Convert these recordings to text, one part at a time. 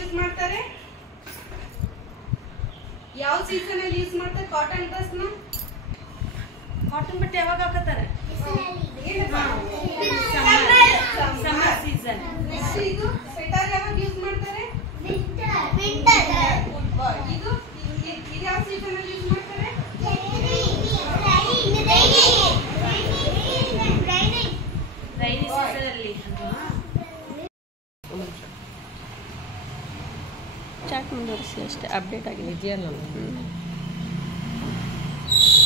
Use ಮಾಡ್ತಾರೆ? ಯಾವ season ಅಲ್ಲಿ ಯೂಸ್ ಮಾಡ್ತಾರೆ ಕಾಟನ್ ಡ್ರೆಸ್ ನ? ಕಾಟನ್ ಬಟ್ಟೆ ಯಾವಾಗ ಹಾಕತಾರೆ? Summer season. ಇದು ಸ್ವೆಟರ್ ಯಾವಾಗ ಯೂಸ್ ಮಾಡ್ತಾರೆ? ವಿಂಟರ್. Good boy. ಇದು ಯಾವ ಸೀಸನ್ ಅಲ್ಲಿ ಯೂಸ್ ಮಾಡ್ತಾರೆ? ರೈನಿ ಸೀಸನ್ ಅಲ್ಲಿ. ಚಾಟ್ ಮುಂದುವರಿಸಿ ಅಷ್ಟೇ, ಅಪ್ಡೇಟ್ ಆಗಿದೆ ಇದೆಯಲ್ಲ.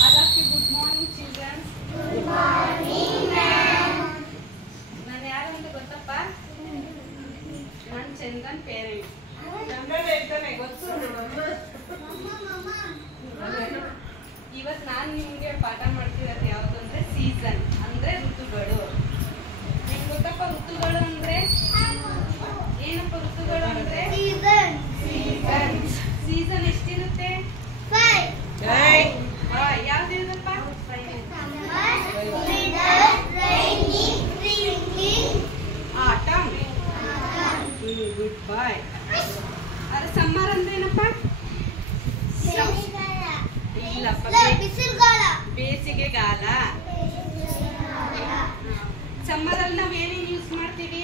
ಅದಕ್ಕೆ good morning childrens. Good morning ma'am. ನಾನು ಯಾರು ಅಂತ ಗೊತ್ತಪ್ಪ? ನಾನು ಚಂದನ್ ಪೇರೆಂಟ್. ಚಂದನ್ ಹೇಳ್ತಾನೆ ಗೊತ್ತು. ಇವತ್ತು ನಾನು ನಿಮಗೆ ಪಾಠ ಮಾಡ್ತಿರೋದು ಯಾವುದು ಅಂದ್ರೆ ಸೀಸನ್ ಅಂದ್ರೆ ಋತುಗಳು. ನಿಮ್ಗೆ ಗೊತ್ತಪ್ಪ ಋತುಗಳು ಅಂದ್ರೆ ಏನಪ್ಪ? ಋತುಗಳು ಅಂದ್ರೆ ಸೀಸನ್ ಎಷ್ಟಿರುತ್ತೆ? ಯಾವ್ದಿರುತ್ತಪ್ಪ? ಆಟಮ್. ಗುಡ್ ಬಾಯ್. ಅರೆ ಸಮ್ಮರ್ ಅಂದ್ರೆ ಏನಪ್ಪ? ಇಲ್ಲಪ್ಪ, ಬೇಸಿಗೆಗಾಲ. ಸಮ್ಮರ್ ಅಲ್ಲಿ ನಾವ್ ಏನೇನು ಯೂಸ್ ಮಾಡ್ತೀವಿ?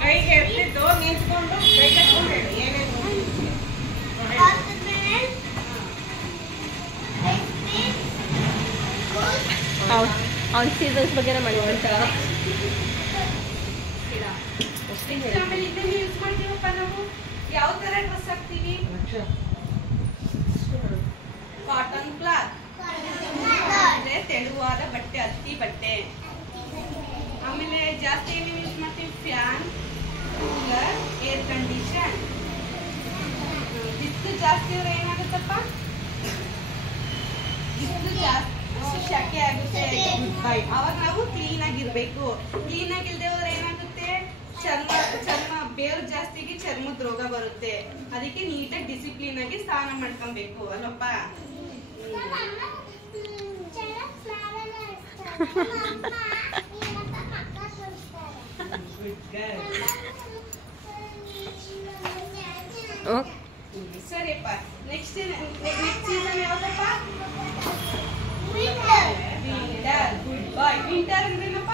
ಕೈಗೆ ಎತ್ತಿದ್ದು ನಿಂತ್ಕೊಂಡು ಕೈ ಕಟ್ಕೊಂಡು ಹೇಳಿ ಏನೇನು. ಅವ್ನ ಸೀಸನ್ಸ್ ಬಗ್ಗೆ ಮಾಡಿರ್ತಾರ. ಆಮೇಲೆ ಇದನ್ನ ಯೂಸ್ ಮಾಡ್ತೀವಪ್ಪ ನಾವು. ಯಾವ ತರ ಡ್ರೆಸ್ ಹಾಕ್ತೀವಿ? ಕಾಟನ್ ಕ್ಲಾತ್ ಅಂದ್ರೆ ತೆಳುವಾದ ಬಟ್ಟೆ, ಹತ್ತಿ ಬಟ್ಟೆ. ಆಮೇಲೆ ಜಾಸ್ತಿ ಏನೇನು ಯೂಸ್ ಮಾಡ್ತೀವಿ? Fan, cooler, air condition. ಬಿಸಿಲು ಜಾಸ್ತಿ ಇದ್ರೆ ಏನಾಗುತ್ತಪ್ಪ? ಬಿಸಿಲು ಜಾಸ್ತಿ ಶಕೆ ಆಗುತ್ತೆ. ಅವಾಗ ನಾವು ಕ್ಲೀನ್ ಆಗಿರ್ಬೇಕು. ಕ್ಲೀನ್ ಆಗಿಲ್ದೆ ಹೋದ್ರೆ ಏನಾಗುತ್ತೆ? ಚರ್ಮ ಬೇರು ಜಾಸ್ತಿಗೆ ಚರ್ಮದ ರೋಗ ಬರುತ್ತೆ. ಅದಕ್ಕೆ ನೀಟಾಗಿ ಡಿಸಿಪ್ಲಿನ್ ಆಗಿ ಸ್ನಾನ ಮಾಡ್ಕೊಬೇಕು ಅಲ್ಲಪ್ಪ. ಸರಿಯಪ್ಪ. ನೆಕ್ಸ್ಟ್ ಸೀಸನ್ ಯಾವ್ದಪ್ಪ? ವಿಂಟರ್. ಗುಡ್ ಬಾಯ್. ವಿಂಟರ್ ಅಂದ್ರೆ ಏನಪ್ಪ?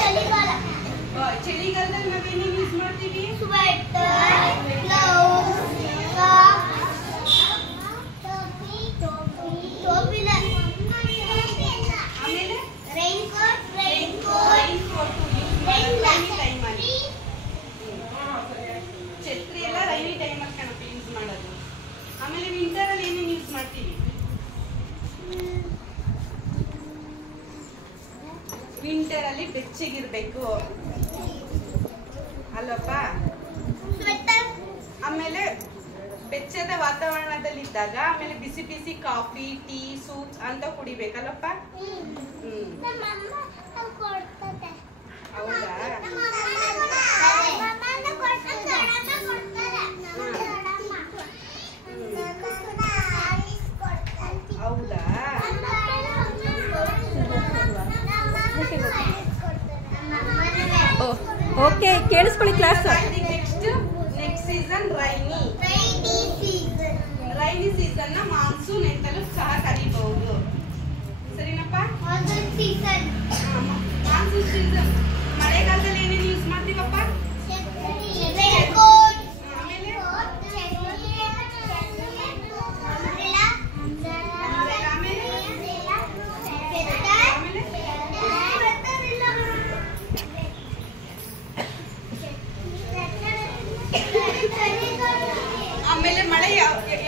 ಚಳಿಗಾಲ. ಚಳಿಗಾಲದಲ್ಲಿ ನಾವೇನೇನು ಯೂಸ್ ಮಾಡ್ತೀವಿ? ಸ್ವೆಟರ್, ಗ್ಲೌಸ್, ಆಮೇಲೆ ರೈನ್ ಕೋಟ್ ಟೈಮಲ್ಲಿ. ಛತ್ರಿ ಎಲ್ಲ ರೈನಿ ಟೈಮಲ್ಲಿ ಕಣಪ್ಪ ಯೂಸ್ ಮಾಡೋದು. ಆಮೇಲೆ ವಿಂಟರ್ ಅಲ್ಲಿ ಏನೇನು ಯೂಸ್ ಮಾಡ್ತೀವಿ? ವಿಂಟರ್ ಅಲ್ಲಿ ಬೆಚ್ಚಗಿರ್ಬೇಕು ಅಲ್ಲಪ್ಪ. ಆಮೇಲೆ ಬೆಚ್ಚದ ವಾತಾವರಣದಲ್ಲಿದ್ದಾಗ ಆಮೇಲೆ ಬಿಸಿ ಬಿಸಿ ಕಾಫಿ, ಟೀ, ಸೂಪ್ ಅಂತ ಕುಡಿಬೇಕಲ್ಲಪ್ಪ. ಹೌದಾ? ಹೌದಾ? ಓಕೆ, ಕೇಳಿಸ್ಕೊಳ್ಳಿ class. Next season rainy season ನ ಮಾನ್ಸೂನ್ ಅಂತಲೂ ಸಹ ಕರೀಬಹುದು. ಸರಿನಪ್ಪ? ಮಾನ್ಸೂನ್ ಸೀಸನ್ ಮಳೆಗಾಲದಲ್ಲಿ ಏನೇನು ಯೂಸ್ ಮಾಡ್ತೀವಪ್ಪ? ಆಮೇಲೆ ಮಳೆ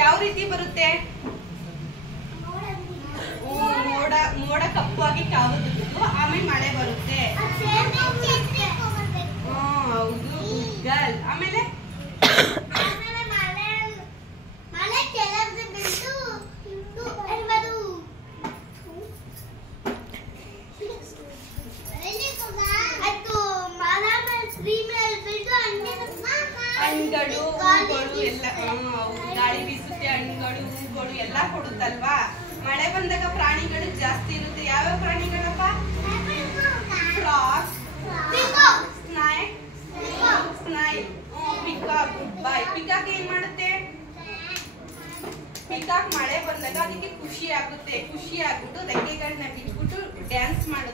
ಯಾವ ರೀತಿ ಬರುತ್ತೆ? ಮೋಡ ಕಪ್ಪಾಗಿ ಕಾವುದಿದ್ದು ಆಮೇಲೆ ಮಳೆ ಬರುತ್ತೆ. ಹೌದು, ಗರ್ಲ್. ಆಮೇಲೆ ಹಣ್ಣುಗಳು, ಹೂಗಳು ಎಲ್ಲ ಗಾಳಿ ಬೀಸುತ್ತೆ. ಹಣ್ಣುಗಳು, ಹೂಗಳು ಎಲ್ಲ ಕೊಡುತ್ತಲ್ವಾ? ಮಳೆ ಬಂದಾಗ ಪ್ರಾಣಿಗಳು ಜಾಸ್ತಿ ಇರುತ್ತೆ. ಯಾವ್ಯಾವ ಪ್ರಾಣಿಗಳಪ್ಪ? ಫ್ರಾಗ್,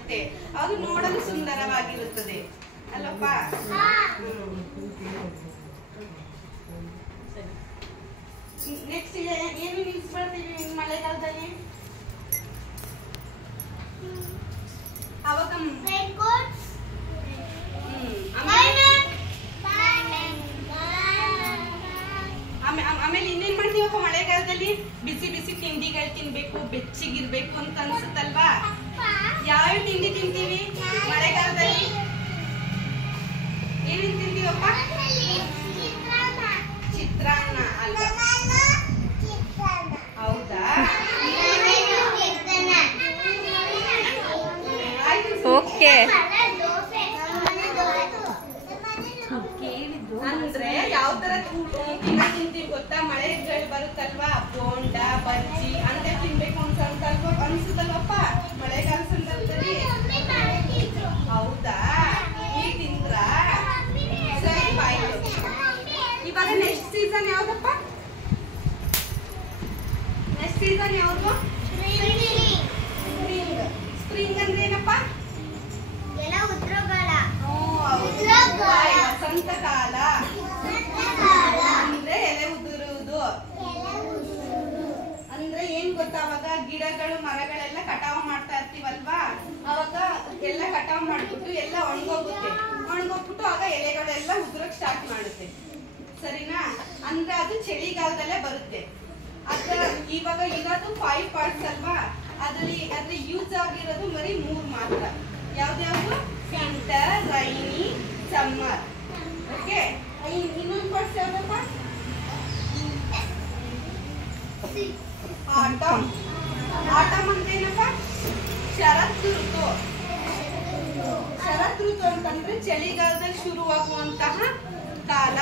ಆಗುತ್ತೆ, ಅದು ನೋಡಲು ಸುಂದರವಾಗಿರುತ್ತದೆ ಅಲ್ಲಪ್ಪ. ನೆಕ್ಸ್ಟ್ ಏನು ಯೂಸ್ ಮಾಡ್ತೀವಿ ಮಳೆಗಾಲದಲ್ಲಿ? ಅವಾಗ ಆಮೇಲೆ ಇನ್ನೇನ್ ಮಾಡ್ತೀವಪ್ಪ ಮಳೆಗಾಲದಲ್ಲಿ? ಬಿಸಿ ಬಿಸಿ ತಿಂಡಿಗಳು ತಿನ್ಬೇಕು, ಬೆಚ್ಚಗಿರ್ಬೇಕು ಅಂತ ಅನ್ಸುತ್ತಲ್ವಾ? ಯಾವ ತಿಂಡಿ ತಿಂತೀವಿ ಮಳೆಗಾಲದಲ್ಲಿ? ಏನೇನ್ ತಿಂತೀವಪ್ಪ? ಚಿತ್ರಾನ್ನ ಅಲ್ವಾ? ಹೌದಾ? ಓಕೆ. ಅಂದ್ರೆ ಯಾವ ತರ ತಿಂತೀವಿ ಗೊತ್ತಾ? ಮಳೆಗಳು ಬರುತ್ತಲ್ವಾ, ಬೋಂಡ ಬಜ್ಜಿ ಅಂತ ತಿನ್ಬೇಕು ಅನ್ಸುತ್ತಲ್ವಪ್ಪ ಮಳೆಗಾಲ ಸಂದರ್ಭದಲ್ಲಿ? ಹೌದಾ? ನೀವ್ ತಿಂದ್ರಾ? ಸರಿ ಆಯ್ತು. ಇವಾಗ ನೆಕ್ಸ್ಟ್ ಸೀಸನ್ ಯಾವ್ದಪ್ಪ? ನೆಕ್ಸ್ಟ್ ಸೀಸನ್ ಯಾವ್ದು? ಸ್ಪ್ರಿಂಗ್ ಅಂದ್ರೆ ಏನಪ್ಪ? ವಸಂತ ಕಾಲ ಅಂದ್ರೆ ಎಲೆ ಉದುರುವುದು. ಅಂದ್ರೆ ಏನ್ ಗೊತ್ತಾ, ಅವಾಗ ಗಿಡಗಳು ಮರಗಳೆಲ್ಲ ಕಟಾವು ಮಾಡ್ತಾ ಇರ್ತೀವಲ್ವಾ, ಅವಾಗ ಎಲ್ಲ ಕಟಾವು ಮಾಡ್ಬಿಟ್ಟು ಎಲ್ಲ ಒಣಗೋಗ್ಬಿಟ್ಟು ಆಗ ಎಲೆಗಳೆಲ್ಲ ಉದುರಕ್ ಸ್ಟಾರ್ಟ್ ಮಾಡುತ್ತೆ. ಸರಿನಾ? ಅಂದ್ರೆ ಅದು ಚಳಿಗಾಲದಲ್ಲೇ ಬರುತ್ತೆ. ಅದ್ರ ಇವಾಗ ಇರೋದು 5 ಪಾರ್ಟ್ಸ್ ಅಲ್ವಾ, ಅದ್ರಲ್ಲಿ ಯೂಸ್ ಆಗಿರೋದು ಬರೀ 3 ಮಾತ್ರ. ಯಾವ್ದ್ಯಾವ್ದು? Winter, rainy, summer. ಓಕೆ, ಇನ್ನೊಂದು ಪಾರ್ಟ್ಸ್ ಯಾವ್ದಪ್ಪ? ಆಟಮ್. ಆಟಮ್ ಅಂದ್ರೆ ಏನಪ್ಪ? ಶರತ್ ಋತು. ಶರತ್ ಋತು ಅಂತಂದ್ರೆ ಚಳಿಗಾಲದಲ್ಲಿ ಶುರುವಾಗುವಂತಹ ಕಾಲ.